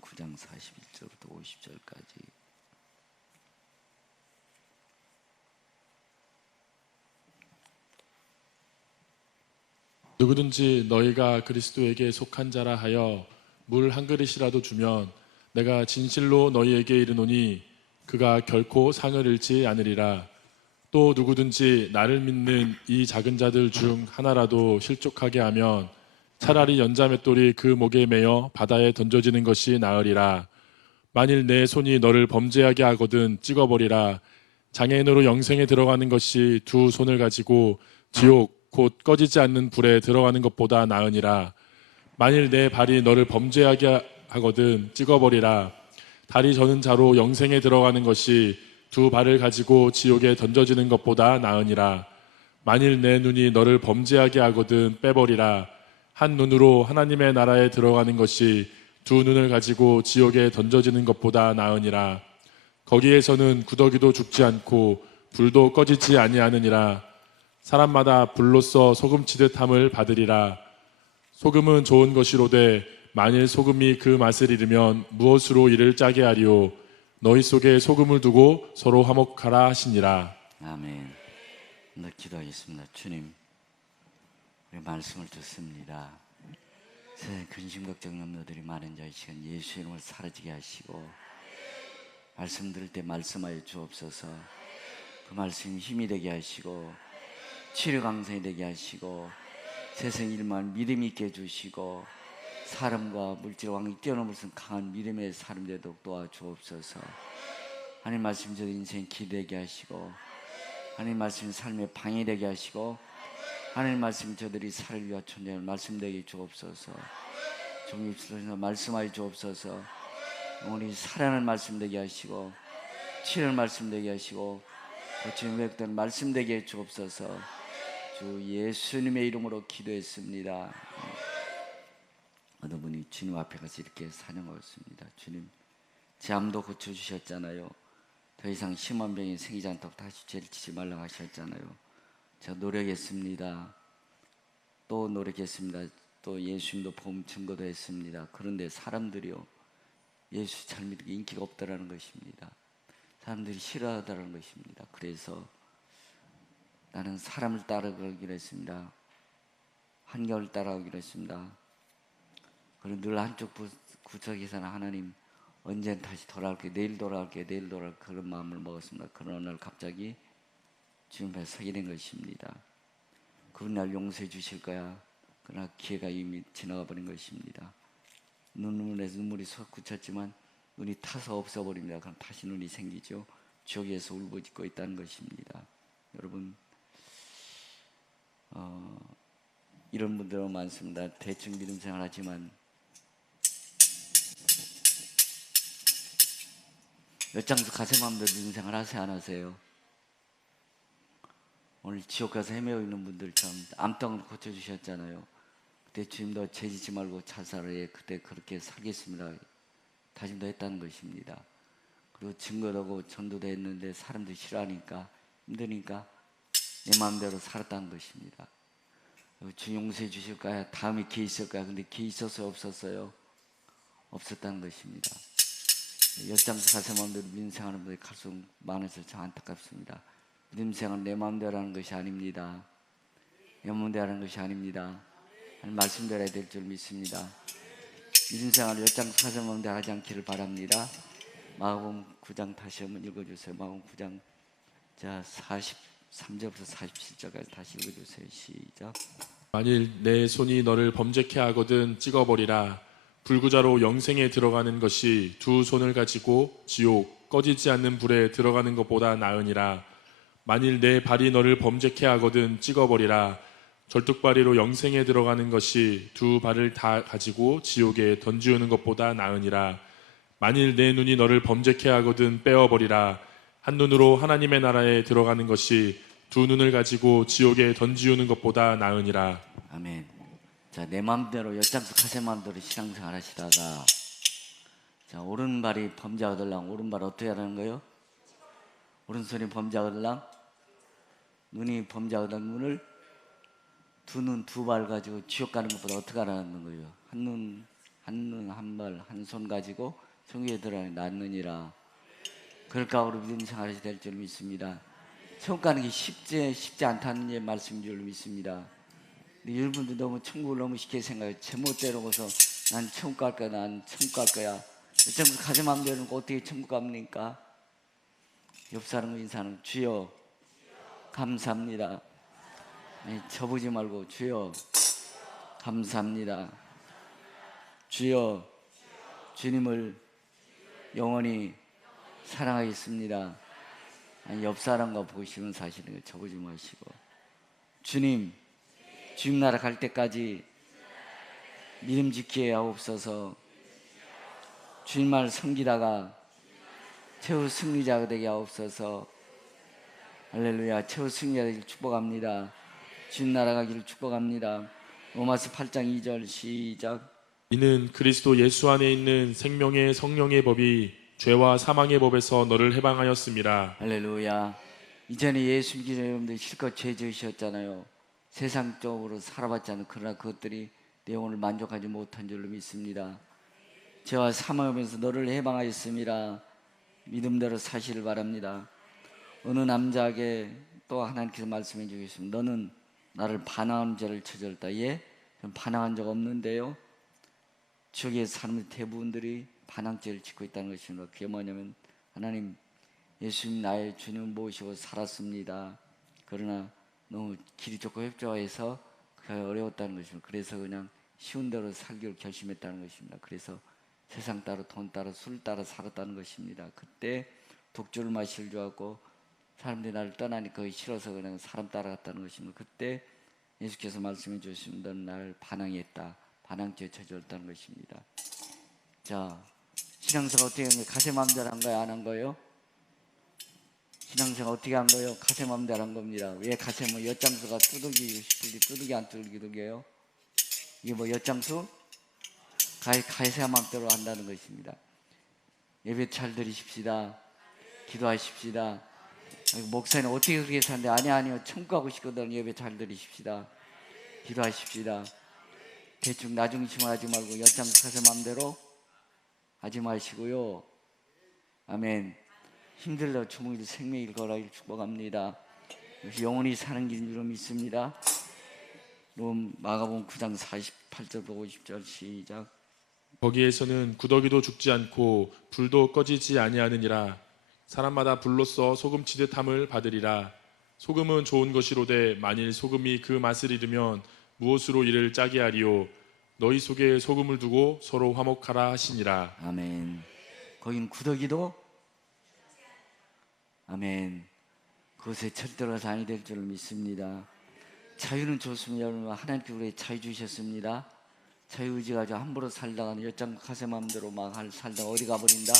마가복음 9장 41절부터 50절까지. 누구든지 너희가 그리스도에게 속한 자라 하여 물 한 그릇이라도 주면 내가 진실로 너희에게 이르노니 그가 결코 상을 잃지 않으리라. 또 누구든지 나를 믿는 이 작은 자들 중 하나라도 실족하게 하면 차라리 연자맷돌이 그 목에 매어 바다에 던져지는 것이 나으리라. 만일 내 손이 너를 범죄하게 하거든 찍어버리라. 장애인으로 영생에 들어가는 것이 두 손을 가지고 지옥 곧 꺼지지 않는 불에 들어가는 것보다 나으니라. 만일 내 발이 너를 범죄하게 하거든 찍어버리라. 다리 저는 자로 영생에 들어가는 것이 두 발을 가지고 지옥에 던져지는 것보다 나으니라. 만일 내 눈이 너를 범죄하게 하거든 빼버리라. 한 눈으로 하나님의 나라에 들어가는 것이 두 눈을 가지고 지옥에 던져지는 것보다 나으니라. 거기에서는 구더기도 죽지 않고 불도 꺼지지 아니하느니라. 사람마다 불로써 소금치듯 함을 받으리라. 소금은 좋은 것이로되 만일 소금이 그 맛을 잃으면 무엇으로 이를 짜게 하리요. 너희 속에 소금을 두고 서로 화목하라 하시니라. 아멘. 오늘 기도하겠습니다. 주님, 우리 말씀을 듣습니다. 세상에 근심 걱정 염려들이 많은 자 이 시간 예수 이름을 사라지게 하시고 말씀 들을 때 말씀하여 주옵소서. 그 말씀이 힘이 되게 하시고 치료 강성이 되게 하시고 세상 일만 믿음 있게 해주시고 사람과 물질 왕이 뛰어넘을 수 있는 강한 믿음의 사람 되도록 도와주옵소서. 하나님 말씀 저들 인생 기대게 하시고 하나님 말씀 삶에 방해되게 하시고 하나님 말씀 저들이 살을 위하 존재할 말씀 되게 주옵소서. 종이 주셔서 말씀하여 주옵소서. 영원히 살아나는 말씀 되게 하시고 치료의 말씀 되게 하시고 고치는 회복되는 말씀 되게 해 주옵소서. 주 예수님의 이름으로 기도했습니다. 어느 분이 주님 앞에 가서 이렇게 사명하였습니다. 주님, 제 암도 고쳐주셨잖아요. 더 이상 심한 병이 생기지 않도록 다시 죄를 지지 말라고 하셨잖아요. 제가 노력했습니다. 또 노력했습니다. 또 예수님도 보험 증거도 했습니다. 그런데 사람들이요, 예수 잘 믿고 인기가 없다라는 것입니다. 사람들이 싫어하다라는 것입니다. 그래서 나는 사람을 따라가기로 했습니다. 한결을 따라가기로 했습니다. 그리고 늘 한쪽 구석에서는 하나님 언젠 다시 돌아올게, 내일 돌아올게, 내일 돌아올게 그런 마음을 먹었습니다. 그러나 오늘 갑자기 주님 앞에 서게 된 것입니다. 그분 날 용서해 주실 거야. 그러나 기회가 이미 지나가 버린 것입니다. 눈물에서 눈물이 솟구쳤지만 눈이 타서 없어버립니다. 그럼 다시 눈이 생기죠. 지옥에서 울부짖고 있다는 것입니다. 여러분, 이런 분들은 많습니다. 대충 믿음 생활하지만 몇 장수 가세마음대로 믿음 생활 하세요, 안 하세요? 오늘 지옥 가서 헤매고 있는 분들처럼 암덩을 고쳐주셨잖아요. 그때 주님도 죄짓지 말고 자살해 그때 그렇게 살겠습니다 다짐도 했다는 것입니다. 그리고 증거도 하고 전도도 했는데 사람들이 싫어하니까 힘드니까 내 마음대로 살았다는 것입니다. 주님 용서해 주실까요? 다음에 기회 있을까요? 근데 기회 있었어요? 없었어요? 없었다는 것입니다. 엿장수 가세 마음대로 믿음 생활하는 분들이 갈수록 많아서 참 안타깝습니다. 믿음 생활은 내 마음대로 하는 것이 아닙니다. 내 마음대로 하는 것이 아닙니다. 하나님 말씀대로 해야 될 줄 믿습니다. 믿음 생활을 엿장수 가세 마음대로 하지 않기를 바랍니다. 마가복음 9장 다시 한번 읽어주세요. 마가복음 9장 자 43절부터 47절까지 다시 읽어주세요. 시작. 만일 내 손이 너를 범죄케 하거든 찍어버리라. 불구자로 영생에 들어가는 것이 두 손을 가지고 지옥 꺼지지 않는 불에 들어가는 것보다 나으니라. 만일 내 발이 너를 범죄케 하거든 찍어버리라. 절뚝발이로 영생에 들어가는 것이 두 발을 다 가지고 지옥에 던지우는 것보다 나으니라. 만일 내 눈이 너를 범죄케 하거든 빼어버리라. 한 눈으로 하나님의 나라에 들어가는 것이 두 눈을 가지고 지옥에 던지우는 것보다 나으니라. 아멘. 자, 내 마음대로 엿장수 가세 마음대로 신앙생활 하시다가 자, 오른발이 범죄하거들랑 오른발 어떻게 하라는 거예요? 오른손이 범죄하거들랑 눈이 범죄하거든 눈을 두 눈 두 발 가지고 지옥 가는 것보다 어떻게 하라는 거예요? 한 한 눈, 한 말, 한 손 가지고 천국에 들어가는 낫느니라. 그럴까 우리 믿음 생활이 될 줄 믿습니다. 천국 가는 게 쉽지 않다는 예 말씀인 줄 믿습니다. 근데 여러분들 너무 천국을 너무 쉽게 생각해요. 제멋대로 가서 난 천국 갈 거야, 난 천국 갈 거야. 천국 가지 마음대로 어떻게 천국 갑니까? 옆 사람과 인사는 주여 감사합니다. 아니, 쳐보지 말고 주여 감사합니다. 주여 주님을 영원히 사랑하겠습니다. 아니, 옆 사람과 보시면 사실은 쳐보지 마시고 주님 주님 나라 갈 때까지 믿음 지키게 하옵소서. 주님을 섬기다가 최후 승리자가 되게 하옵소서. 할렐루야. 최후 승리자 되기를 축복합니다. 주님 나라 가기를 축복합니다. 로마서 8장 2절 시작. 이는 그리스도 예수 안에 있는 생명의 성령의 법이 죄와 사망의 법에서 너를 해방하였음이라. 할렐루야. 이전에 예수 믿기 전에 여러분들 실컷 죄 지으셨잖아요. 세상적으로 살아봤잖아요. 그러나 그것들이 내 영혼을 만족하지 못한 줄로 믿습니다. 죄와 사망하면서 너를 해방하였음이라. 믿음대로 사시를 바랍니다. 어느 남자에게 또 하나님께서 말씀해 주겠습니다. 너는 나를 반항한 죄를 저질렀다. 예? 저는 반항한 적 없는데요. 지역의 사람들 대부분들이 반항죄를 짓고 있다는 것입니다. 그게 뭐냐면 하나님 예수님 나의 주님을 모시고 살았습니다. 그러나 너무 길이 좁고 협조해서 그게 어려웠다는 것입니다. 그래서 그냥 쉬운 대로 살기로 결심했다는 것입니다. 그래서 세상 따라 돈 따라 술 따라 살았다는 것입니다. 그때 독주를 마실 줄 알고 사람들이 나를 떠나니까 그게 싫어서 그냥 사람 따라갔다는 것입니다. 그때 예수께서 말씀해 주시면 너는 나를 반항했다. 반항죄에 저질렀다는 것입니다. 자, 신앙생활 어떻게 한 거예요? 가세 마음대로 한 거예요? 안 한 거예요? 신앙생활 어떻게 한 거예요? 가세 마음대로 한 겁니다. 왜 가세 뭐 엿장수가 두들기고 싶은데 두들기 안 두들기게요? 이게 뭐 엿장수? 가세 마음대로 한다는 것입니다. 예배 잘 드리십시다. 기도하십시다. 목사님 어떻게 그렇게 사는데 아니요 천국 가고 싶거든. 예배 잘 드리십시다. 기도하십시다. 대충 나중심을 하지 말고 엿장수 가세 마음대로 하지 마시고요. 아멘. 힘들다 주무일 생명일 거라길 축복합니다. 영원히 사는 길인 줄 믿습니다. 마가복음 9장 48절부터 50절 시작. 거기에서는 구더기도 죽지 않고 불도 꺼지지 아니하느니라. 사람마다 불로써 소금치듯 함을 받으리라. 소금은 좋은 것이로되 만일 소금이 그 맛을 잃으면 무엇으로 이를 짜게 하리요. 너희 속에 소금을 두고 서로 화목하라 하시니라. 아멘. 거긴 구더기도 아멘. 그것에 절대로 아니 될 줄 믿습니다. 자유는 좋습니다. 여러분 하나님께 우리에게 자유 주셨습니다. 자유의지 가지고 함부로 살다가 엿장 가세 마음대로 막 살다가 어디 가버린다?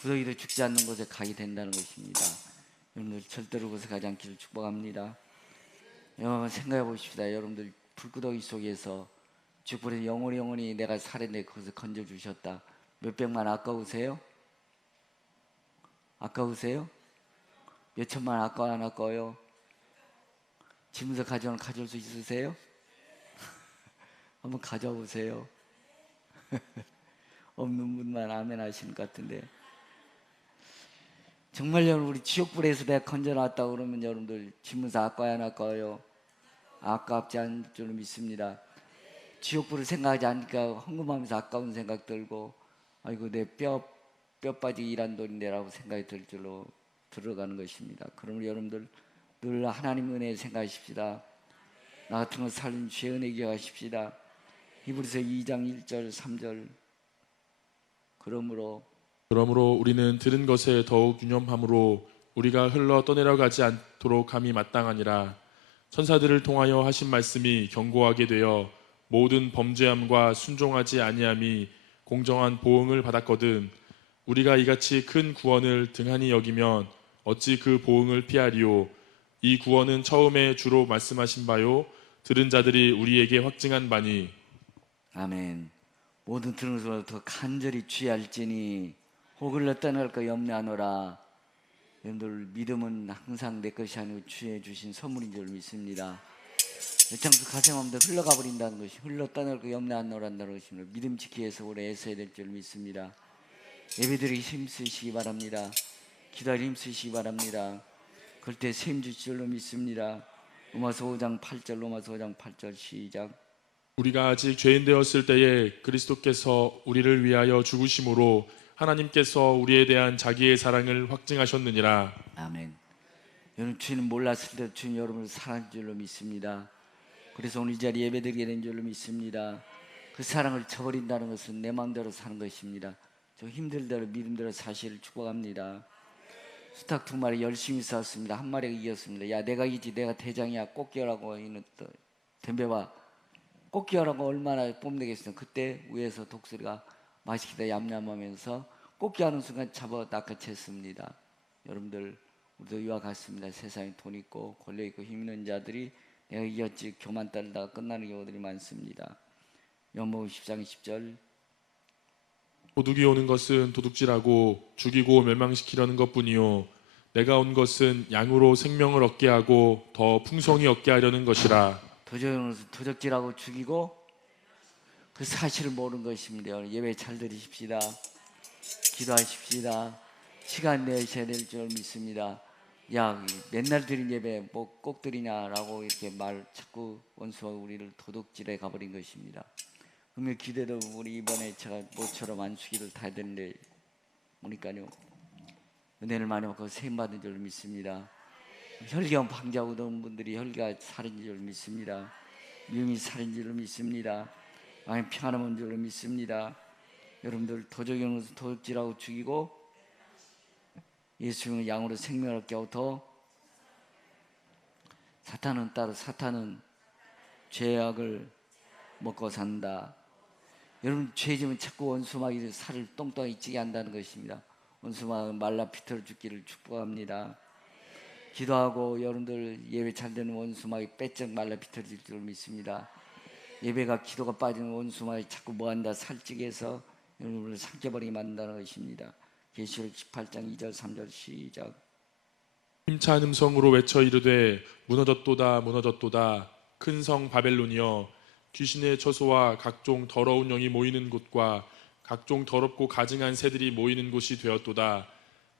구더기도 죽지 않는 곳에 가게 된다는 것입니다. 여러분들 절대로 그곳에 가지 않기를 축복합니다. 여러분 생각해 보십시다. 여러분들 불구더기 속에서 죽불에 영원히 내가 살았네 그것을 건져주셨다. 몇백만 아까우세요? 아까우세요? 몇천만 아까워 안 아까워요? 집에서 가져올 수 있으세요? 한번 가져보세요. 없는 분만 아멘 하시는 것 같은데 정말 여러분 우리 지옥불에서 내가 건져놨다 그러면 여러분들 집에서 아까워요 안 아까워요? 아깝지 않을 줄 믿습니다. 지옥불을 생각하지 않으니까 헌금하면서 아까운 생각 들고 아이고 내 뼈 빠지게 일한 돈인데라고 생각이 들 줄로 들어가는 것입니다. 그러면 여러분들 늘 하나님 은혜 생각하십시다. 나 같은 거 살린 죄 은혜 기억하십시다. 히브리서 2장 1절 3절. 그러므로 우리는 들은 것에 더욱 유념함으로 우리가 흘러 떠내려가지 않도록 함이 마땅하니라. 천사들을 통하여 하신 말씀이 견고하게 되어 모든 범죄함과 순종하지 아니함이 공정한 보응을 받았거든. 우리가 이같이 큰 구원을 등한히 여기면 어찌 그 보응을 피하리요. 이 구원은 처음에 주로 말씀하신 바요 들은 자들이 우리에게 확증한 바니. 아멘. 모든 들은 것보다 더 간절히 취할지니 혹을 떠날까 염려하노라. 여러분들 믿음은 항상 내 것이 아니고 주의 주신 선물인 줄 믿습니다. 장수 가생하면서 흘러가 버린다는 것이, 흘러 떠날 염려 안 노란다는 것입니다. 믿음 지키기 위해서 오래 애써야 될 줄 믿습니다. 예배드리기 힘쓰시기 바랍니다. 기도할 힘쓰시기 바랍니다. 그럴 때 셈 주실 줄로 믿습니다. 로마서 5장 8절, 로마서 5장 8절 시작. 우리가 아직 죄인 되었을 때에 그리스도께서 우리를 위하여 죽으심으로 하나님께서 우리에 대한 자기의 사랑을 확증하셨느니라. 아멘. 여러분, 주님 몰랐을 때 주님 여러분을 사랑한 줄로 믿습니다. 그래서 오늘 이 자리에 예배드리게 된 줄로 믿습니다. 그 사랑을 저버린다는 것은 내 마음대로 사는 것입니다. 저 힘들대로 믿음대로 사실을 축복합니다. 수탉 2마리 열심히 싸웠습니다. 한 마리가 이겼습니다. 야, 내가 이기지, 내가 대장이야, 꽃게라고. 이는 또 덤벼봐, 꽃게라고 얼마나 뽐내겠어. 그때 위에서 독수리가 맛있겠다 얌얌하면서 꽃게 하는 순간 잡아 낚아챘습니다. 여러분들, 우리도 이와 같습니다. 세상에 돈 있고 권력 있고 힘 있는 자들이 내가 이겼지 교만 따르다가 끝나는 경우들이 많습니다. 요한복음 10장 10절. 도둑이 오는 것은 도둑질하고 죽이고 멸망시키려는 것뿐이요 내가 온 것은 양으로 생명을 얻게 하고 더 풍성히 얻게 하려는 것이라. 도적질하고 죽이고 그 사실을 모르는 것입니다. 예배 잘 드리십시다. 기도하십시다. 시간 내셔야 될 줄 믿습니다. 야, 맨날 드린 예배 뭐 꼭 드리냐라고 이렇게 자꾸 원수가 우리를 도둑질해 가버린 것입니다. 그러면 기대도 우리 이번에 제가 모처럼 안수기를 다 했는데 보니까요, 은혜를 많이 받고 세임 받은 줄 믿습니다. 혈기가 방자하고 오던 분들이 혈기가 살인 줄 믿습니다. 미움이 살인 줄 믿습니다. 마음이 평안한 줄 믿습니다. 여러분들, 도적이는 도둑질하고 죽이고 예수님은 양으로 생명을 얻게 하고 더 사탄은 죄악을 먹고 산다. 여러분, 죄 지으면 자꾸 원수마귀 살을 똥똥이 찌게 한다는 것입니다. 원수마귀 말라 비틀어 죽기를 축복합니다. 기도하고 여러분들 예배 잘 되는 원수마귀 빼쩍 말라 비틀어질 줄 믿습니다. 예배가 기도가 빠지는 원수마귀 자꾸 뭐한다 살찌게 해서 여러분을 삼켜버리게 만든다는 것입니다. 계시록 18장 2절 3절 시작. 힘찬 음성으로 외쳐 이르되 무너졌도다 무너졌도다 큰 성 바벨론이여 귀신의 처소와 각종 더러운 영이 모이는 곳과 각종 더럽고 가증한 새들이 모이는 곳이 되었도다.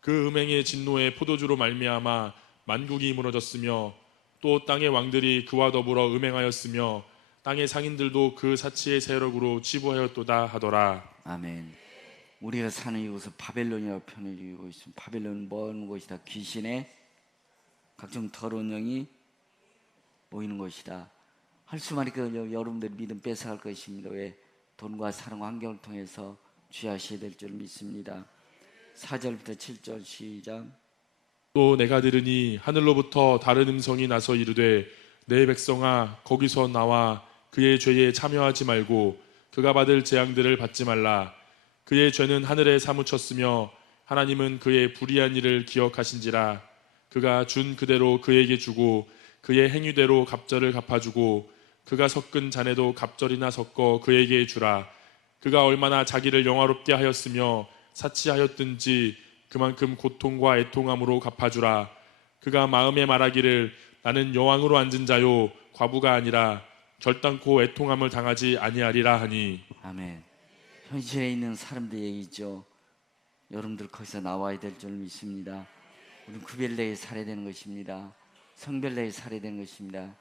그 음행의 진노의 포도주로 말미암아 만국이 무너졌으며 또 땅의 왕들이 그와 더불어 음행하였으며 땅의 상인들도 그 사치의 세력으로 치부하였도다 하더라. 아멘. 우리가 사는 이곳은 바벨론이라고 표현해주고 있습니다. 바벨론은 먼 곳이다. 귀신의 각종 더러운 영이 모이는 곳이다. 할 수만 있거든요. 여러분들 믿음 뺏어갈 것입니다. 왜? 돈과 사랑과 환경을 통해서 취하셔야 될 줄 믿습니다. 4절부터 7절 시작. 또 내가 들으니 하늘로부터 다른 음성이 나서 이르되 내 백성아 거기서 나와 그의 죄에 참여하지 말고 그가 받을 재앙들을 받지 말라. 그의 죄는 하늘에 사무쳤으며 하나님은 그의 불의한 일을 기억하신지라. 그가 준 그대로 그에게 주고 그의 행위대로 갑절을 갚아주고 그가 섞은 잔에도 갑절이나 섞어 그에게 주라. 그가 얼마나 자기를 영화롭게 하였으며 사치하였든지 그만큼 고통과 애통함으로 갚아주라. 그가 마음에 말하기를 나는 여왕으로 앉은 자요 과부가 아니라 결단코 애통함을 당하지 아니하리라 하니. 아멘. 현실에 있는 사람들 얘기죠. 여러분들 거기서 나와야 될 줄 믿습니다. 우리는 구별내에 살아야 되는 것입니다. 성별내에 살아야 되는 것입니다.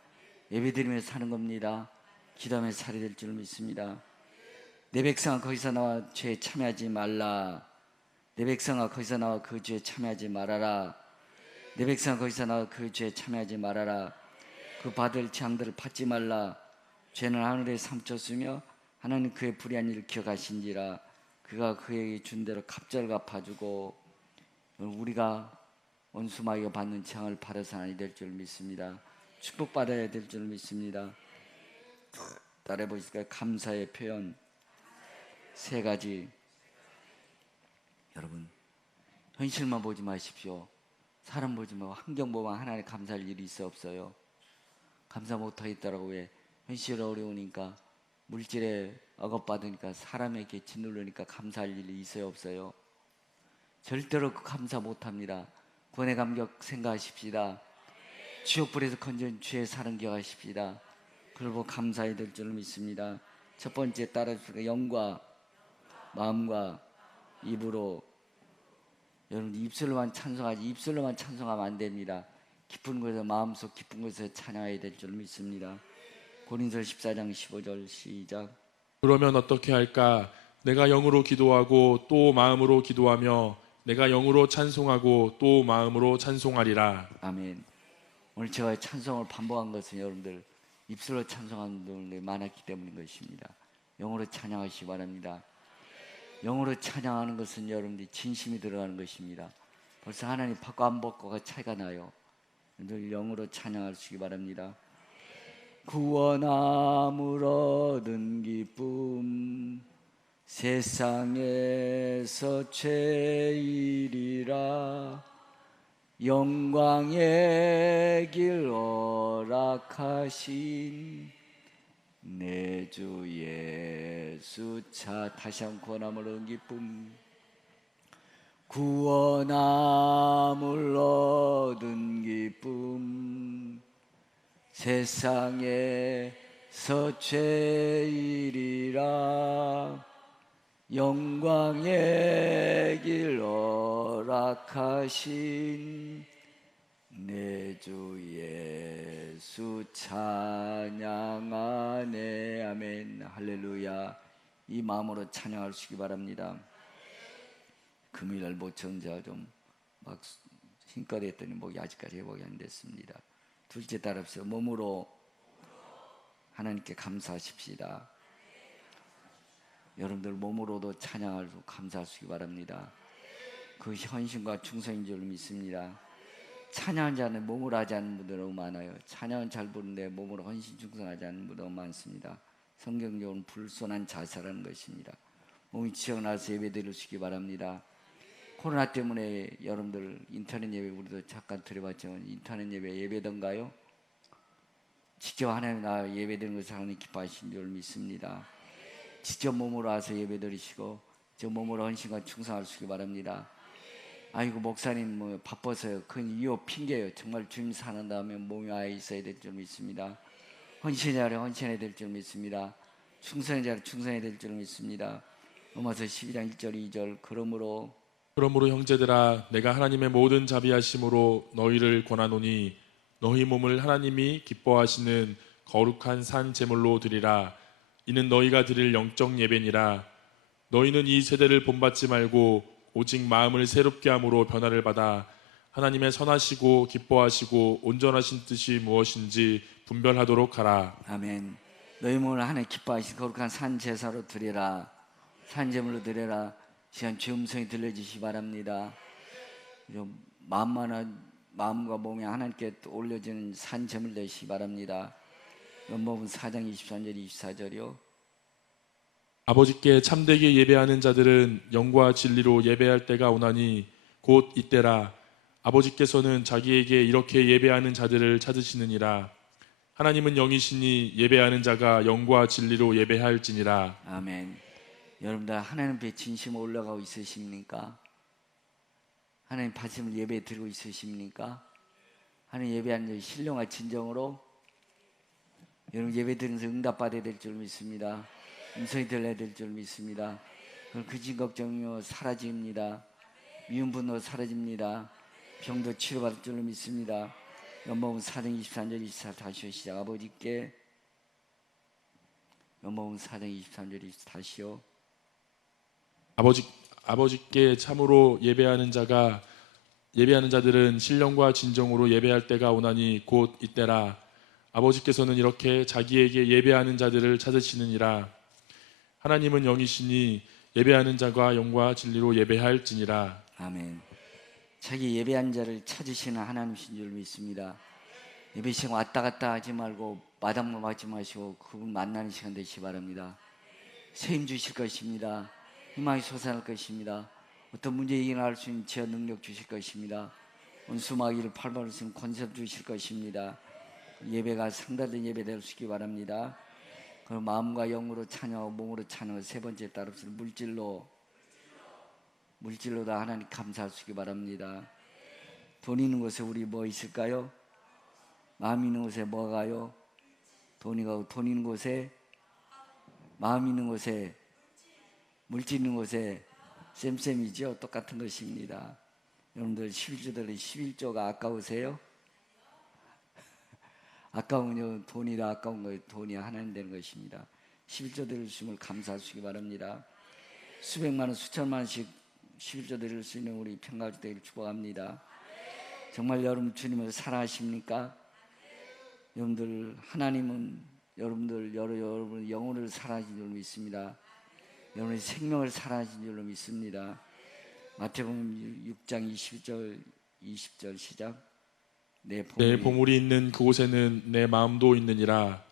예배드리며 사는 겁니다. 기도하며 살아야 될 줄 믿습니다. 내 백성아 거기서 나와 죄에 참여하지 말라. 내 백성아 거기서 나와 그 죄에 참여하지 말아라. 내 백성아 거기서 나와 그 죄에 참여하지 말아라. 그 받을 재앙들을 받지 말라. 죄는 하늘에 삼쳤으며 하나님 그의 불의한 일을 기억하신지라. 그가 그에게 준 대로 갑절 갚아주고. 우리가 원수마귀가 받는 재앙을 받아서 아니 될 줄 믿습니다. 축복받아야 될 줄 믿습니다. 따라해 보실까요? 감사의 표현 세 가지. 여러분, 현실만 보지 마십시오. 사람 보지 말고 환경 보면 하나님 감사할 일이 있어 없어요? 감사 못하겠다라고. 왜? 현실이 어려우니까, 물질에 억압받으니까, 사람에게 짓누르니까 감사할 일이 있어요 없어요? 절대로 그 감사 못합니다. 구원의 감격 생각하십시다. 지옥불에서 건진 주의 사랑 기억하십시다. 그리고 감사해야 될 줄 믿습니다. 첫 번째 따라주시고 영과 마음과 입으로 여러분 입술로만 찬송하지 입술로만 찬송하면 안 됩니다. 깊은 곳에서 마음속 깊은 곳에서 찬양해야 될 줄 믿습니다. 고린서 14장 15절 시작. 그러면 어떻게 할까? 내가 영으로 기도하고 또 마음으로 기도하며 내가 영으로 찬송하고 또 마음으로 찬송하리라. 아멘. 오늘 제가 찬송을 반복한 것은 여러분들 입술로 찬송하는 분들이 많았기 때문인 것입니다. 영으로 찬양하시기 바랍니다. 영으로 찬양하는 것은 여러분들이 진심이 들어가는 것입니다. 벌써 하나님 받고 안 받고가 차이가 나요. 늘 영으로 찬양하시기 바랍니다. 구원함을 얻은 기쁨 세상에서 제일이라 영광의 길 허락하신 내 주 예수 차 다시 한번 구원함을 얻은 기쁨 구원함을 얻은 기쁨 세상에서 제일이라 영광의 길 허락하신 내 주 예수 찬양하네. 아멘. 할렐루야. 이 마음으로 찬양하시기 바랍니다. 금요일날 모청자 좀 막 힘껏 했더니 목이 아직까지 회복이 안 됐습니다. 둘째 따라서 몸으로 하나님께 감사하십시다. 여러분들 몸으로도 찬양하고 감사하시기 바랍니다. 그 헌신과 충성인 줄 믿습니다. 찬양한 자는 몸으로 하지 않는 분들 너무 많아요. 찬양은 잘 부르는데 몸으로 헌신 충성하지 않는 분들 너무 많습니다. 성경적으로는 불손한 자세라는 것입니다. 몸이 지어나서 예배 드리시기 바랍니다. 코로나 때문에 여러분들 인터넷 예배 우리도 잠깐 드려봤지만 인터넷 예배던가요? 직접 하나님 나 예배 드리는 것을 하나님 기뻐하신 줄 믿습니다. 직접 몸으로 와서 예배 드리시고 저 몸으로 헌신과 충성하시기 바랍니다. 아이고 목사님 뭐 바빠서요. 그건 이유 핑계예요. 정말 주님 사는 다음에 몸이 아예 있어야 될 줄 믿습니다. 헌신해야 헌신해야 될 줄 믿습니다. 충성해야 충성해야 될 줄 믿습니다. 로마서 12장 1절 2절 그러므로 형제들아 내가 하나님의 모든 자비하심으로 너희를 권하노니 너희 몸을 하나님이 기뻐하시는 거룩한 산 제물로 드리라. 이는 너희가 드릴 영적 예배니라. 너희는 이 세대를 본받지 말고 오직 마음을 새롭게 함으로 변화를 받아 하나님의 선하시고 기뻐하시고 온전하신 뜻이 무엇인지 분별하도록 하라. 아멘. 너희 몸을 하나님 기뻐하시는 거룩한 산 제사로 드리라. 산 제물로 드리라. 시간 주의 음성이 들려주시기 바랍니다. 마음과 몸이 하나님께 올려지는 산 제물 되시기 바랍니다. 연법은 4장 23절 24절이요. 아버지께 참되게 예배하는 자들은 영과 진리로 예배할 때가 오나니 곧 이때라. 아버지께서는 자기에게 이렇게 예배하는 자들을 찾으시느니라. 하나님은 영이시니 예배하는 자가 영과 진리로 예배할지니라. 아멘. 여러분들 하나님 앞에 진심으로 올라가고 있으십니까? 하나님 받으심을 예배 드리고 있으십니까? 하나님 예배하는 신령한 진정으로 여러분 예배 드리면서 응답받아야 될 줄 믿습니다. 음성이 들려야 될 줄 믿습니다. 그럼 근심 걱정이 사라집니다. 미움 분노 사라집니다. 병도 치료받을 줄 믿습니다. 연봉은 4장 23절 24 다시요 시작. 아버지께 연봉은 4장 23절 24 다시요. 아버지께 참으로 예배하는 자들은 신령과 진정으로 예배할 때가 오나니 곧 이때라. 아버지께서는 이렇게 자기에게 예배하는 자들을 찾으시느니라. 하나님은 영이시니 예배하는 자가 영과 진리로 예배할지니라. 아멘. 자기 예배한 자를 찾으시는 하나님이신 줄 믿습니다. 예배 시간 왔다 갔다 하지 말고 마당만 하지 마시고 그분 만나는 시간 되시기 바랍니다. 세임 주실 것입니다. 희망이 솟아날 것입니다. 어떤 문제 이겨낼 수 있는 지혜 능력 주실 것입니다. 원수마귀를 팔바를 쓰는 권세 주실 것입니다. 예배가 상달된 예배 되시기 바랍니다. 그럼 마음과 영으로 찬양하고 몸으로 찬양하고 세 번째 따라서 물질로 다 하나님 감사하시기 바랍니다. 돈 있는 곳에 우리 뭐 있을까요? 마음 있는 곳에 뭐가요? 돈 있는 곳에, 마음 있는 곳에, 물질 있는 곳에 쌤쌤이죠. 똑같은 것입니다. 여러분들 11조들은 11조가 아까우세요? 아까우면 돈이라 아까운 거예요. 돈이 하나님 되는 것입니다. 11조 드릴 수 있음을 감사하시기 바랍니다. 수백만 원, 수천만 원씩 11조 드릴 수 있는 우리 평가주 되기를 축복합니다. 정말 여러분 주님을 사랑하십니까? 여러분들 하나님은 여러분 영혼을 사랑하신 줄 믿습니다. 여러분의 생명을 사랑하신 줄로 믿습니다. 마태복음 6장 21절 20절 시작. 내 보물이 있는 그곳에는 내 마음도 있느니라.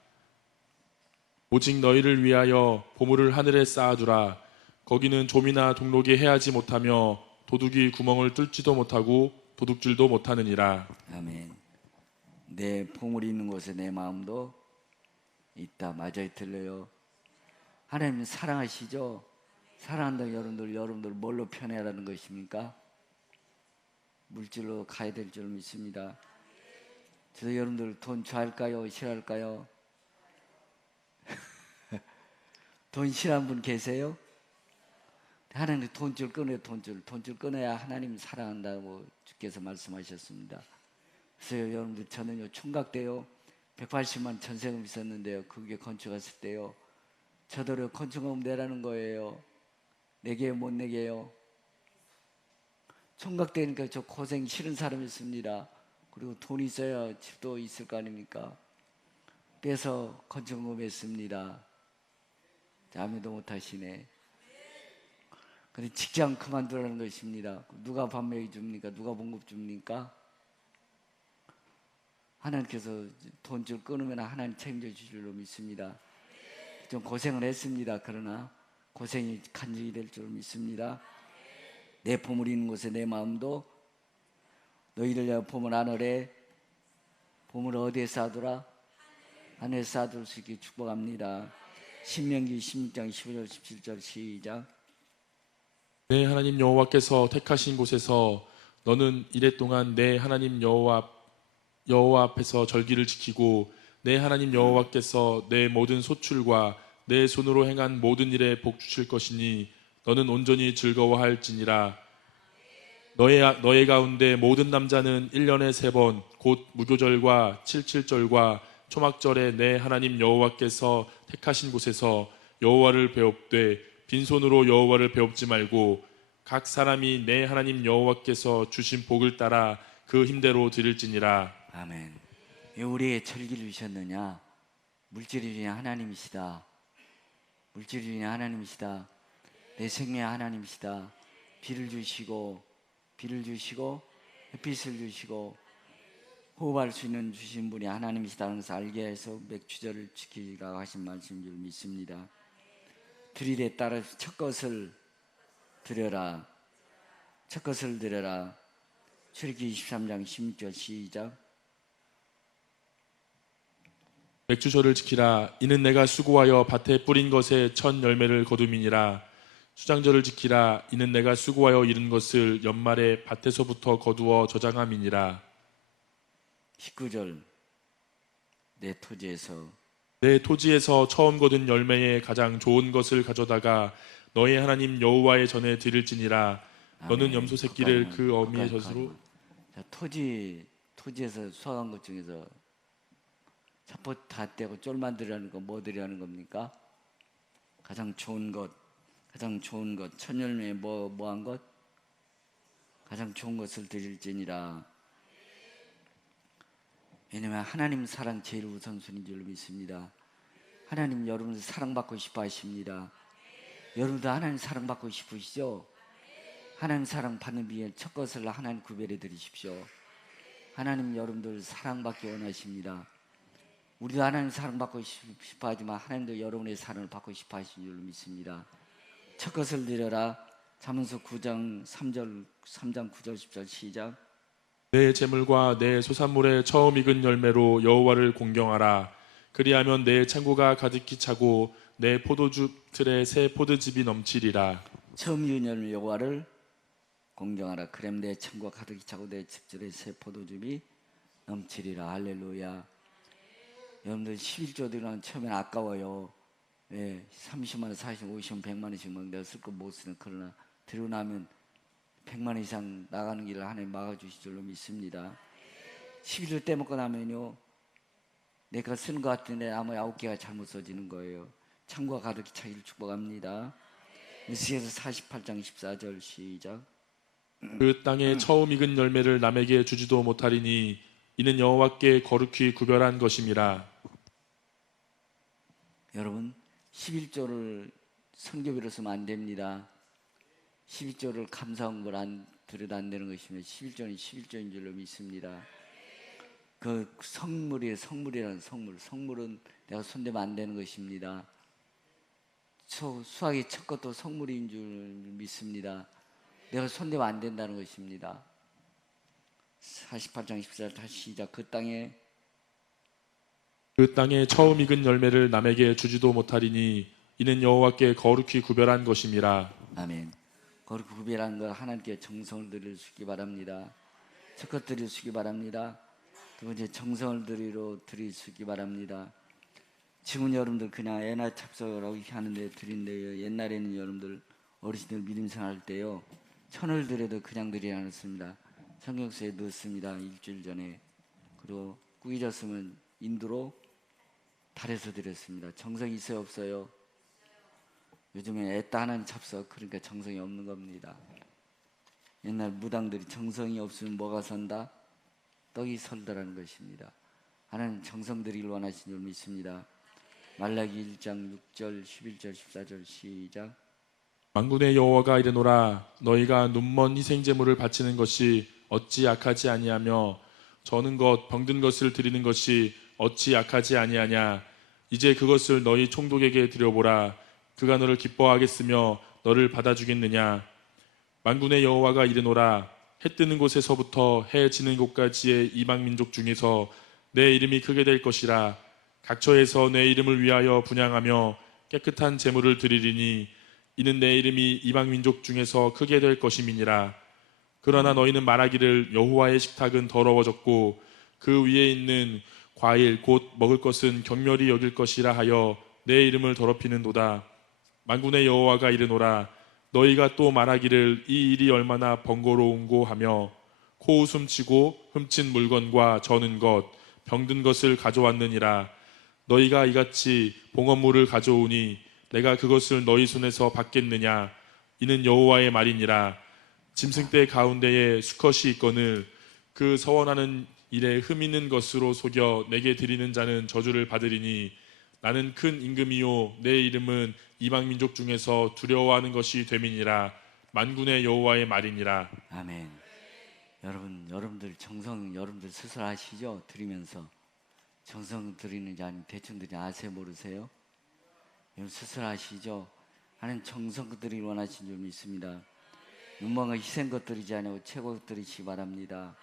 오직 너희를 위하여 보물을 하늘에 쌓아두라. 거기는 좀이나 동록이 해하지 못하며 도둑이 구멍을 뚫지도 못하고 도둑질도 못하느니라. 아멘. 내 보물이 있는 곳에 내 마음도 있다. 맞아요, 틀려요? 하나님 사랑하시죠? 사랑한다고 여러분들 뭘로 편애하라는 것입니까? 물질로 가야 될 줄 믿습니다. 저 여러분들 돈 좋아할까요? 싫어할까요? 돈 싫어하는 분 계세요? 하나님 돈줄 끊어요. 돈줄 끊어야 하나님 사랑한다고 주께서 말씀하셨습니다. 그래서 여러분들 저는요 총각때요 180만 전세금 있었는데요, 그게 건축했을 때요 저더러 건축금 내라는 거예요. 내게요 못 내게요? 총각 때니까 저 고생 싫은 사람이었습니다. 그리고 돈 있어야 집도 있을 거 아닙니까? 빼서 건축금 했습니다. 아무도 못하시네. 근데 직장 그만두라는 것입니다. 누가 밥 먹여줍니까? 누가 봉급 줍니까? 하나님께서 돈줄 끊으면 하나님 책임져 주실 줄로 믿습니다. 좀 고생을 했습니다. 그러나 고생이 간직이 될 줄 믿습니다. 내 보물이 있는 곳에 내 마음도, 너희를 위하여 보물 하늘에, 보물을 어디에 쌓아두라? 하늘에 쌓아둘 수 있게 축복합니다. 신명기 16장 15절 17절 시작. 내 하나님 여호와께서 택하신 곳에서 너는 이랫동안 내 하나님 여호와 앞에서 절기를 지키고 내 하나님 여호와께서 내 모든 소출과 내 손으로 행한 모든 일에 복 주실 것이니 너는 온전히 즐거워할지니라. 너의 가운데 모든 남자는 1년에 3번 곧 무교절과 칠칠절과 초막절에 내 하나님 여호와께서 택하신 곳에서 여호와를 배웁되 빈손으로 여호와를 배웁지 말고 각 사람이 내 하나님 여호와께서 주신 복을 따라 그 힘대로 드릴지니라. 아멘. 왜 우리에게 절기를 주셨느냐? 물질이 주인 하나님이시다. 물질이 주인 하나님이시다. 내 생명 하나님이시다. 비를 주시고 햇빛을 주시고 호흡할 수 있는 주신 분이 하나님이시다는 것을 알게 해서 맥주절을 지키라고 하신 말씀인 줄 믿습니다. 드릴에 따라 첫 것을 드려라. 출애굽기 23장 16절 시작. 맥주절을 지키라. 이는 내가 수고하여 밭에 뿌린 것에 첫 열매를 거둠이니라. 수장절을 지키라. 이는 내가 수고하여 이룬 것을 연말에 밭에서부터 거두어 저장함이니라. 19절. 내 토지에서 처음 거둔 열매에 가장 좋은 것을 가져다가 너의 하나님 여호와의 전에 드릴지니라. 너는 염소 새끼를 그 어미의 젖으로. 토지에서 수확한 것 중에서 사포 다 떼고 쫄만 들이라는 거 뭐 들이라는 겁니까? 가장 좋은 것 첫 열매에 뭐한 것? 가장 좋은 것을 드릴지니라. 왜냐하면 하나님 사랑 제일 우선순위인 줄 믿습니다. 하나님 여러분들 사랑받고 싶어 하십니다. 여러분도 하나님 사랑받고 싶으시죠? 하나님 사랑받는 비에 첫 것을 하나님 구별해 드리십시오. 하나님 여러분들 사랑받기 원하십니다. 우리도 하나님 사랑받고 싶어 하지만 하나님도 여러분의 사랑을 받고 싶어 하시는 줄 믿습니다. 첫 것을 드려라. 잠언서 9장 3장 9절 10절 시작. 내 재물과 내 소산물의 처음 익은 열매로 여호와를 공경하라. 그리하면 내 창고가 가득히 차고 내 포도주 틀에 새 포도즙이 넘치리라. 처음 익은 열매 여호와를 공경하라. 그럼 내 창고가 가득히 차고 내 집들에 새 포도즙이 넘치리라. 할렐루야. 여러분들 11조 드리면 처음엔 아까워요. 예, 30만 원, 40, 50만, 100만 원씩 막 내가 쓸 거 못 쓰는. 그러나 드리고 나면 100만 원 이상 나가는 길을 하나님 막아주실 줄로 믿습니다. 11조 떼먹고 나면요, 내가 쓰는 것 같은데 아마 9개가 잘못 써지는 거예요. 창고가 가득히 차기를 축복합니다. 에스겔서 48장 14절 시작. 그 땅에 처음 익은 열매를 남에게 주지도 못하리니 이는 여호와께 거룩히 구별한 것임이라. 여러분 11조를 선교비로 쓰면 안 됩니다. 11조를 감사한 걸 안 들여도 안 되는 것입니다. 11조는 11조인 줄로 믿습니다. 그 성물이에요. 성물이라는 성물. 성물은 내가 손대면 안 되는 것입니다. 수학의 첫 것도 성물인 줄 믿습니다. 내가 손대면 안 된다는 것입니다. 48장 14절 다시 시작. 그 땅에 처음 익은 열매를 남에게 주지도 못하리니 이는 여호와께 거룩히 구별한 것임이라. 아멘. 거룩히 구별한 걸 하나님께 정성을 드릴 수 있기 바랍니다. 첫 것 드릴 수 있기 바랍니다. 두 번째 정성을 드릴 수 있기 바랍니다. 지금 여러분들 그냥 애나 찹쌀하고 이렇게 하는데 드린대요. 옛날에는 여러분들 어르신들 믿음 생활할 때요, 천을 드려도 그냥 드리지 않았습니다. 성경서에 넣었습니다. 일주일 전에. 그리고 꾸겨졌으면 인도로 달에서 드렸습니다. 정성이 있어요, 없어요? 요즘에 애따 하는 찹쌀, 그러니까 정성이 없는 겁니다. 옛날 무당들이 정성이 없으면 뭐가 산다? 떡이 설다라는 것입니다. 하나님 정성 드리길 원하신 줄 믿습니다. 말라기 1장 6절 11절 14절 시작. 만군의 여호와가 이르노라 너희가 눈먼 희생 제물을 바치는 것이 어찌 악하지 아니하며 저는 것 병든 것을 드리는 것이 어찌 악하지 아니하냐. 이제 그것을 너희 총독에게 드려보라. 그가 너를 기뻐하겠으며 너를 받아주겠느냐. 만군의 여호와가 이르노라 해 뜨는 곳에서부터 해 지는 곳까지의 이방 민족 중에서 내 이름이 크게 될 것이라. 각처에서 내 이름을 위하여 분향하며 깨끗한 제물을 드리리니 이는 내 이름이 이방 민족 중에서 크게 될 것임이니라. 그러나 너희는 말하기를 여호와의 식탁은 더러워졌고 그 위에 있는 과일 곧 먹을 것은 경멸히 여길 것이라 하여 내 이름을 더럽히는도다. 만군의 여호와가 이르노라 너희가 또 말하기를 이 일이 얼마나 번거로운고 하며 코웃음 치고 훔친 물건과 저는 것 병든 것을 가져왔느니라. 너희가 이같이 봉헌물을 가져오니 내가 그것을 너희 손에서 받겠느냐. 이는 여호와의 말이니라. 짐승떼 가운데에 수컷이 있거늘 그 서원하는 일에 흠 있는 것으로 속여 내게 드리는 자는 저주를 받으리니 나는 큰 임금이요 내 이름은 이방 민족 중에서 두려워하는 것이 됨이니라. 만군의 여호와의 말이니라. 아멘. 여러분들 정성 여러분들 스스로 아시죠? 드리면서 정성 드리는지 아니면 대충 드리는지 아세요, 모르세요? 여러분 스스로 아시죠? 하나님 정성 드리길 원하신 줄 믿습니다. 눈먼과 희생것 드리지 아니고 최고 드리시기 바랍니다.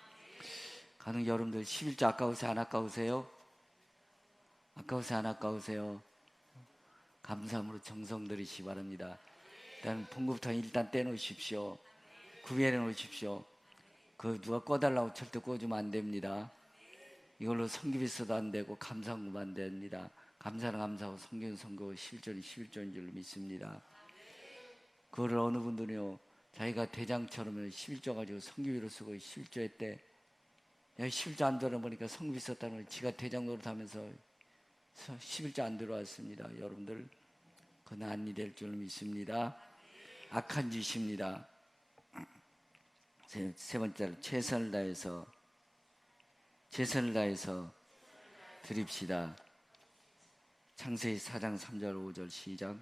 가능 여러분들 11조 아까우세요? 안 아까우세요? 아까우세요? 안 아까우세요? 감사함으로 정성 드리시기 바랍니다. 일단 봉급통 일단 떼놓으십시오. 구비해 놓으십시오. 그 누가 꺼달라고 절대 꺼주면 안 됩니다. 이걸로 성기비 써도 안 되고 감사금도 안 됩니다. 감사는 감사하고 성경은 성경고 11조는 11조인 줄 믿습니다. 그거를 어느 분들이요 자기가 대장처럼 11조 가지고 성기비로 쓰고 11조 때 내가 11조 안 들어보니까 성기비 썼다는 걸 지가 대장 노릇하면서 11조 안 들어왔습니다. 여러분들 그건 아니 될 줄 믿습니다. 악한 짓입니다. 세 번째로 최선을 다해서 드립시다. 창세기 4장 3절 5절 시작.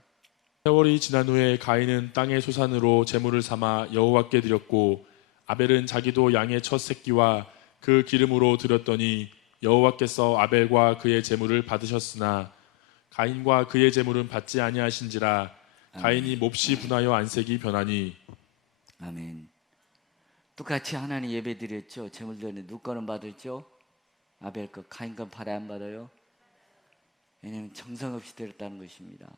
세월이 지난 후에 가인은 땅의 소산으로 제물을 삼아 여호와께 드렸고 아벨은 자기도 양의 첫 새끼와 그 기름으로 드렸더니 여호와께서 아벨과 그의 제물을 받으셨으나 가인과 그의 제물은 받지 아니하신지라. 가인이 몹시 분하여 안색이 변하니. 아멘. 똑같이 하나님 예배 드렸죠. 제물 드렸는데 누구 거는 받았죠? 아벨 거. 가인 건 받아 안 받아요? 왜냐하면 정성 없이 드렸다는 것입니다.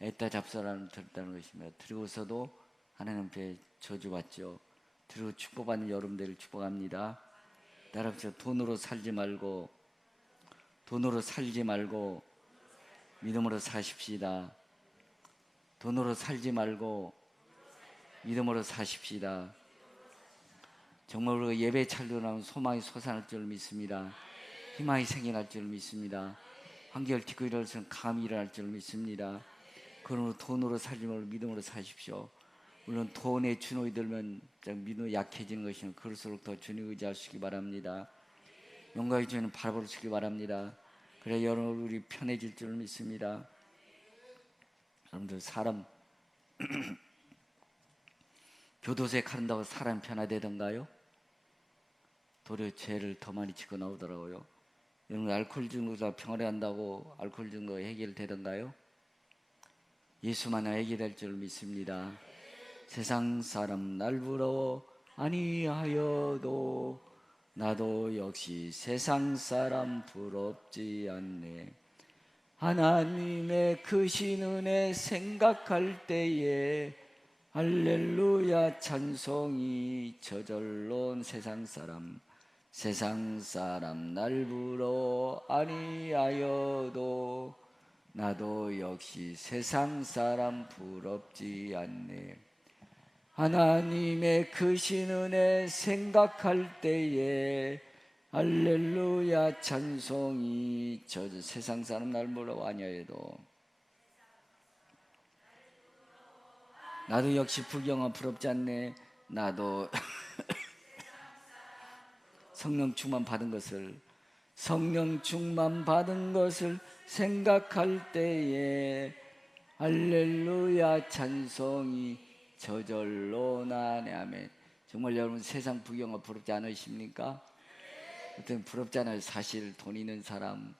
애따 잡숴라는 드렸다는 것입니다. 드리고서도 하나님 앞에 저주받죠. 드리고 축복받는 여러분들을 축복합니다. 따라서 돈으로 살지 말고 돈으로 살지 말고 믿음으로 사십시다. 돈으로 살지 말고 믿음으로 사십시다. 정말 우리가 예배 찬양하면 소망이 솟아날 줄 믿습니다. 희망이 생겨날 줄 믿습니다. 한결 딛고 일어서는 감이 일어날 줄 믿습니다. 그러므로 돈으로 살지 말고 믿음으로 사십시오. 물론 돈에 준호이 들면 믿음이 약해지는 것이면 그럴수록 더 주님 의지하시기 바랍니다. 영광의 주님 바라보시기 바랍니다. 그래 여러분 우리 편해질 줄 믿습니다. 여러분들 사람 교도소에 가른다고 사람 변화되던가요? 도리어 죄를 더 많이 짓고 나오더라고요. 여러분 알코올 중독자 병원에 간다고 알코올 중독 해결되던가요? 예수만 해결될 줄 믿습니다. 세상 사람 날 부러워 아니하여도 나도 역시 세상 사람 부럽지 않네. 하나님의 크신 은혜 생각할 때에 할렐루야 찬송이 저절로 세상 사람 날 부러워 아니하여도 나도 역시 세상 사람 부럽지 않네. 하나님의 크신 은혜 생각할 때에 할렐루야 찬송이 저 세상 사람 날 부러워 아니하여도 나도 역시 부경아 부럽지 않네. 나도 성령 충만 받은 것을 생각할 때에 할렐루야 찬송이 저절로 나네. 아멘. 정말 여러분 세상 부경아 부럽지 않으십니까? 어떤 부럽지 않아요. 사실 돈 있는 사람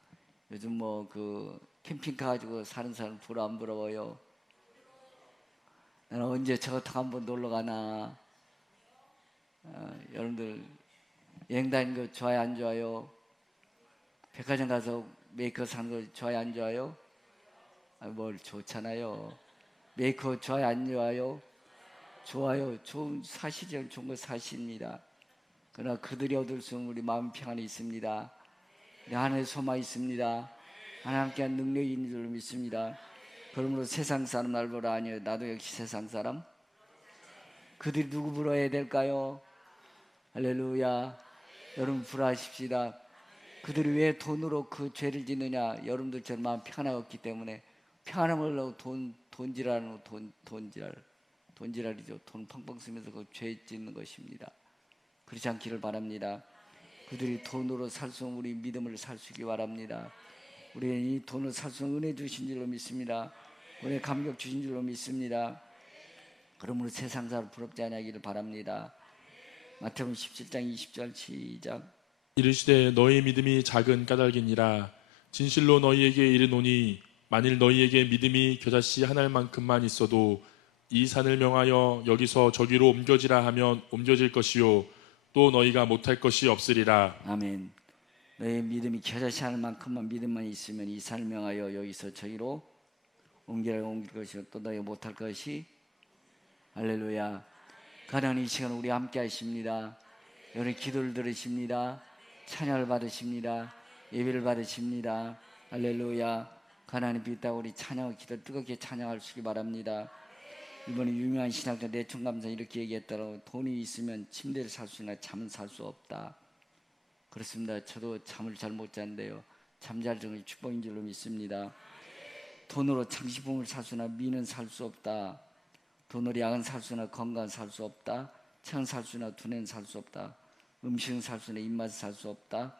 요즘 뭐 그 캠핑카 가지고 사는 사람 부러 안 부러워요? 나는 언제 저 같은 한번 놀러 가나? 여러분들 여행 다니는 거 좋아요 안 좋아요? 백화점 가서 메이크업 사는 거 좋아요 안 좋아요? 뭘 좋잖아요. 메이크업 좋아요 안 좋아요? 좋아요. 좋은 사실이요. 좋은 거 사실입니다. 그러나 그들이 얻을 수 있는 우리 마음 평안이 있습니다. 우리 하나님의 소망이 있습니다. 하나님께 능력이 있는 줄 믿습니다. 그러므로 세상 사람 날 보라 아니요 나도 역시 세상 사람. 그들이 누구 부러워야 될까요? 할렐루야. 여러분 부러워하십시다. 그들이 왜 돈으로 그 죄를 짓느냐? 여러분들처럼 마음 평안이 없기 때문에 평안함을 하려고 돈지랄하는 돈지랄이죠. 돈 펑펑 쓰면서 그 죄 짓는 것입니다. 그렇지 않기를 바랍니다. 그들이 돈으로 살 수 없는 우리 믿음을 살 수 있기 바랍니다. 우리는 이 돈을 살 수 있는 은혜 주신 줄로 믿습니다. 은혜 감격 주신 줄로 믿습니다. 그러므로 세상 사람 부럽지 않기를 바랍니다. 마태복음 17장 20절 시작. 이르시되 너희 믿음이 작은 까닭이니라. 진실로 너희에게 이르노니 만일 너희에게 믿음이 겨자씨 한 알만큼만 있어도 이 산을 명하여 여기서 저기로 옮겨지라 하면 옮겨질 것이요 또 너희가 못할 것이 없으리라. 아멘. 너희 믿음이 겨자씨 한 알만큼만 믿음만 있으면 이 산을 명하여 여기서 저기로 옮길 것이요 또 너희가 못할 것이. 할렐루야. 가나안 이 시간 우리 함께 하십니다. 여러분 기도를 들으십니다. 찬양을 받으십니다. 예배를 받으십니다. 할렐루야. 가나안의 빛다 우리 찬양을 기도 뜨겁게 찬양할 수 있기 바랍니다. 이번에 유명한 신학자 내천감사 이렇게 얘기했더라고요. 돈이 있으면 침대를 살 수 있나 잠은 살 수 없다. 그렇습니다. 저도 잠을 잘 못 자는데요. 잠잘 정도의 축복인 줄로 믿습니다. 돈으로 장식품을 살 수나 미는 살 수 없다. 돈으로 약은 살 수나 건강은 살 수 없다. 책은 살 수나 두뇌는 살 수 없다. 음식은 살 수나 입맛은 살 수 없다.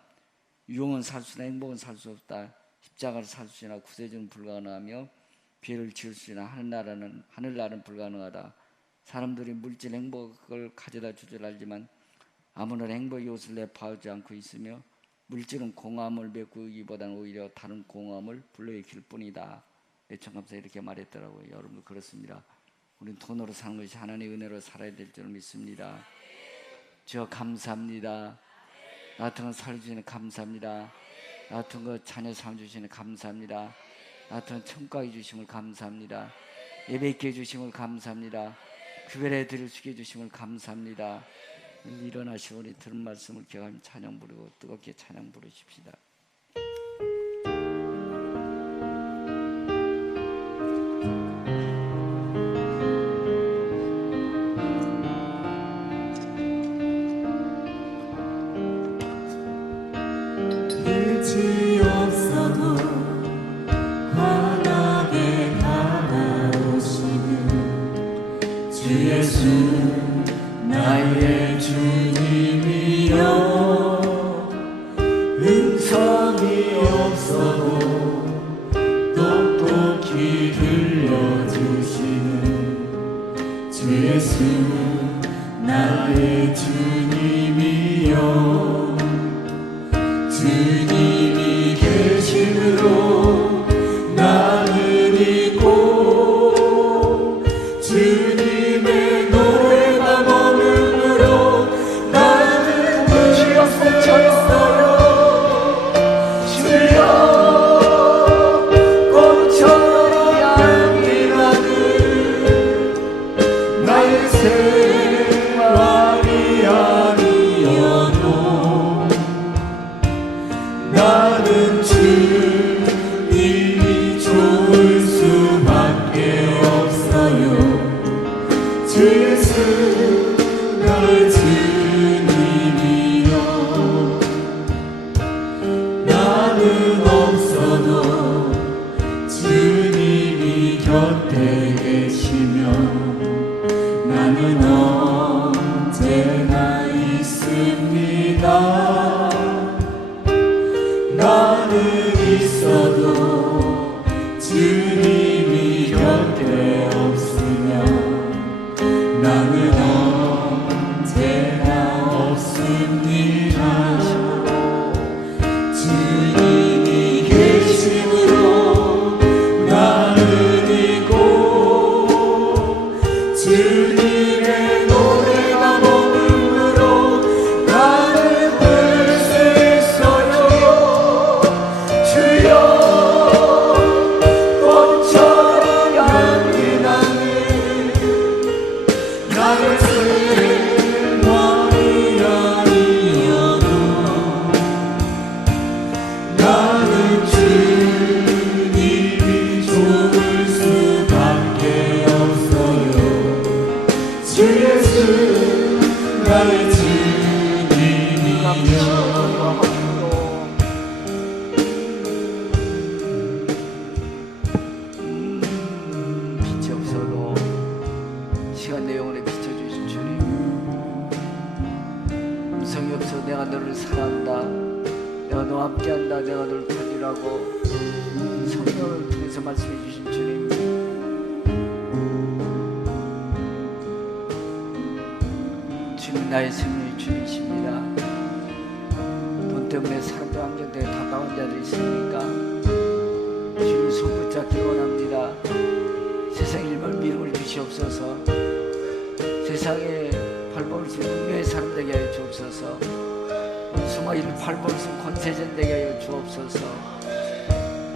유흥은 살 수나 행복은 살 수 없다. 십자가를 살 수나 구세주는 불가능하며 비를 지을 수나 하늘나라는 불가능하다. 사람들이 물질 행복을 가져다 줄 줄 알지만 아무런 행복의 옷을 내파하지 않고 있으며 물질은 공허함을 메꾸기보다는 오히려 다른 공허함을 불러일으킬 뿐이다. 내천감사 이렇게 말했더라고요. 여러분도 그렇습니다. 우리는 돈으로 사는 것이 하나님의 은혜로 살아야 될 줄 믿습니다. 주여 감사합니다. 나 같은 거 살려주시는 감사합니다. 나 같은 거 자녀 삼주시는 감사합니다. 나 같은 청과해 주심을 감사합니다. 예배 있게 해주심을 감사합니다. 구별해 드릴 수 있게 해주심을 감사합니다. 일어나시고 우리 들은 말씀을 기억하며 찬양 부르고 뜨겁게 찬양 부르십시다. 예수 나의 주님이여 음성이 없어도 똑똑히 들려주시는 주 예수 나의 주님이여 주님이 계심으로 나는 있고 주님의 노래가 머물므로 나는 주여 꽂혀있어요 주여 꽃처럼 향이 나는 나의 생활이 아니어도 나는 주님이 좋을 수밖에 없어요 주 예수 나의 주님이여 나는 없어도 주님이 곁에 계시며 나는 언제나 있습니다 나는 있어도 주님이 곁에 없으면 나는 언제나 없습니다 주님이 계심으로 나는 있고 주님의 노래가 머물므로 나는 늘 수 있어요 주여 꽃처럼 향이 나는 나의 생활이 아니어도 나는 주님이 좋을 수밖에 없어요 주 예수 나의 주님이여 빛이 없어도 시간 내 영혼에 비춰주신 주님 음성이 없어도 내가 너를 사랑한다 내가 너와 함께한다 내가 너를 편이라고 성령을 통해서 말씀해 주신 주님 주님 나의 생명의 주님이십니다 돈 때문에 사람들 환경 때문에 답답한 자들이 있습니까 주님 손 붙잡기 원합니다 세상 일만 믿음을 주시옵소서 세상에 발버둥 능력의 사람 되게 하여 주옵소서 수마이를 발버둥 권세전 되게 하여 주옵소서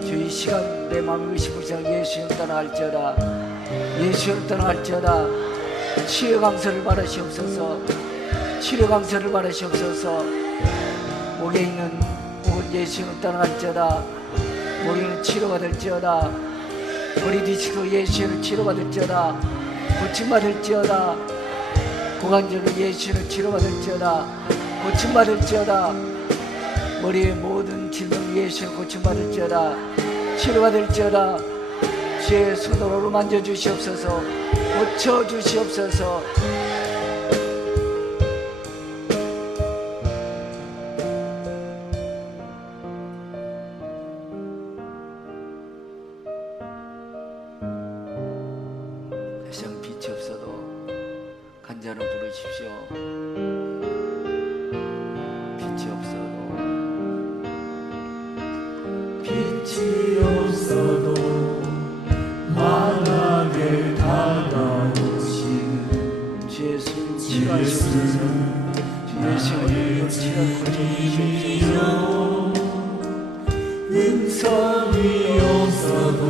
주 이 시간 내 마음을 의심하지 예수님 떠나갈지어다 예수님 떠나갈지어다 치유 강서를 바라시옵소서 치료 강서를 바라시옵소서 목에 있는 혹은 예수님 떠나갈지어다 목에 있는 치료가 될지어다 머리 뒤치고 예수님 치료받을지어다 고침받을지어다 고관절로 예수님 치료받을지어다 고침받을지어다 머리의 모든 질병 예수님 고침받을지어다 치료받을지어다 주의 손으로 만져주시옵소서 고쳐주시옵소서 세상 빛이 없어도 간절히 부르십시오 빛이 없어도 빛이 없어도 환하게 다가오시는 주 예수 치료하시옵소서 주 예수의 치료하시옵소서 음성이 없어도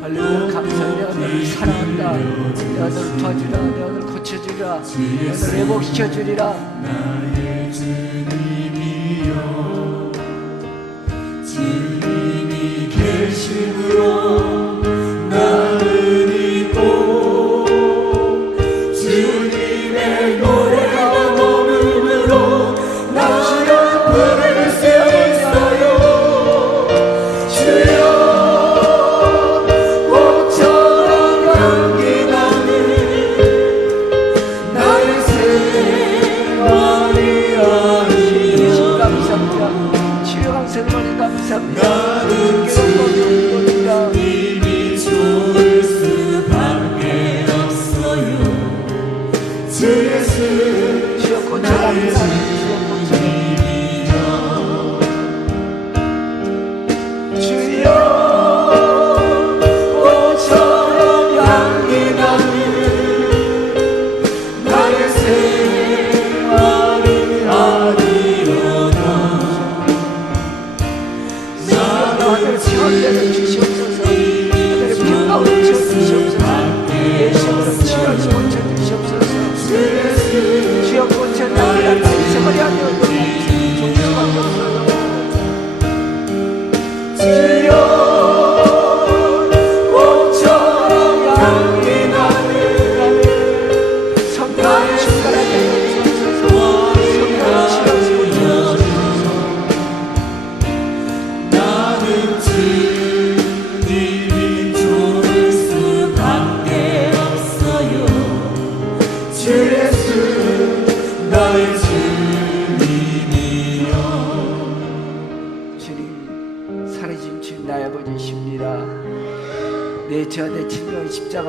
할렐루야 감사해 내가 너를 사랑한다 내가 너를 도와주리라 내가 너를 고쳐주리라 내가 너를 회복시켜주리라 나의 주님이여 주님이 계심으로 나는 있고 주님의 노래가 머물므로 나는 부를 수 있어요 주여 꽃처럼 향기 나는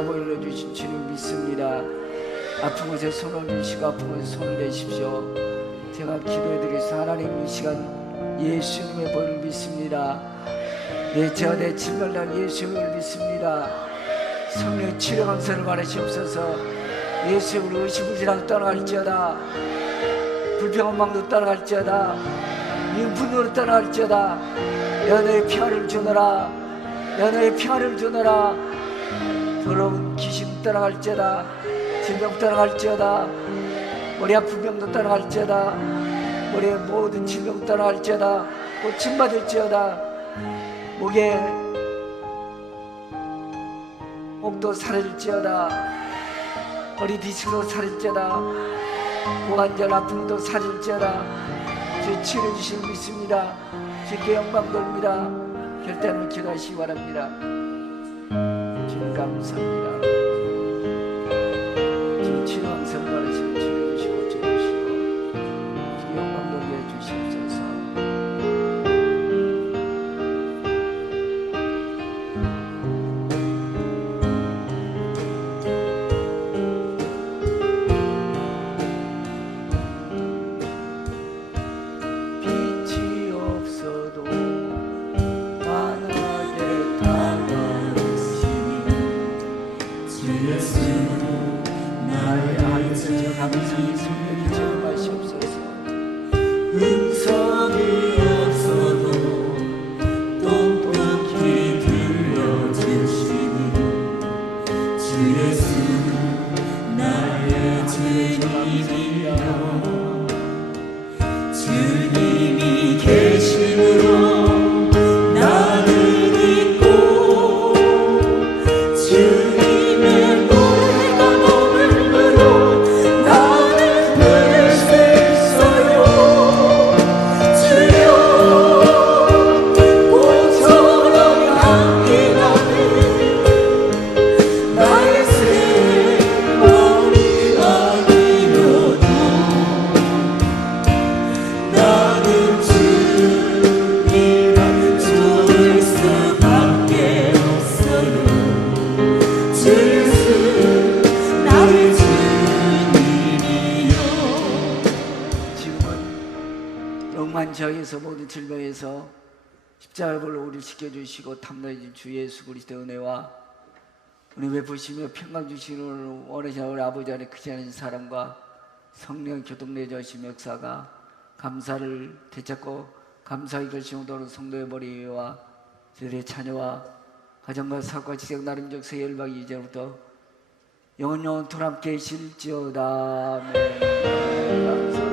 십자가 보혈로 주신 주님 믿습니다. 아픈 곳에 손을 주시고 아픈 곳에 손을 내십시오. 제가 기도해드리겠습니다. 하나님 이 시간 예수님의 보혈을 믿습니다. 제가 내 질병날 예수님을 믿습니다. 성령 치료 감사를 받으시옵소서. 예수님을 의심부진하고 떠나갈지어다. 불평한 마음도 떠나갈지어다. 분노로 떠나갈지어다. 내가 너의 평안을 주노라. 내가 너의 평안을 주노라. 더러운 귀신 떠나갈지어다. 질병 떠나갈지어다. 머리 아픈 병도 떠나갈지어다. 머리의 모든 질병 떠나갈지어다. 고침 받을지어다. 목에 목도 사라질지어다. 허리 디스크도 사라질지어다. 고관절 아픔도 사라질지어다. 주 치료해 주시는 믿습니다. 주께 영광 돌립니다. 결단을 기도하시기 바랍니다. 주님 감사합니다. 주 치료 감사를 받으시고 치료해 주시고 치료해 주시고 주께 영광 돌게 해 주시옵소서. 빛이 없어도 환하게 다가오시니 주 예수 나의 아들을 감사히 성령이 체험하시옵소서. 음성이 없어도 똑똑히 들려주시니 주 예수 나의 주님이여 주님이 계심으로 나를 믿고 주님의 노래가 머물므로 나는 부를 수 있어요. 주여 꽃처럼 향기 나는 나의 새 머리 아니려도 나는 주님을 좋을 수밖에 없어요. 주 예수 나의 주님이요. 지금은 영만지하에서 모든 질병에서 십자가로 우리를 지켜주시고 탐나해준 주 예수 그리스도의 은혜와 은혜 베푸시며 평강 주시는 원하시는 우리 아버지 안에 크지 않은 사랑과 성령 교통 내주하시며 역사가 감사를 되찾고 감사의 결심을 도는 성도의 머리와 저들의 자녀와 가정과 사업과 지적 나름적 세계 열방이 이제부터 영원토록 함께 계실지어다. 아멘. 감사합니다.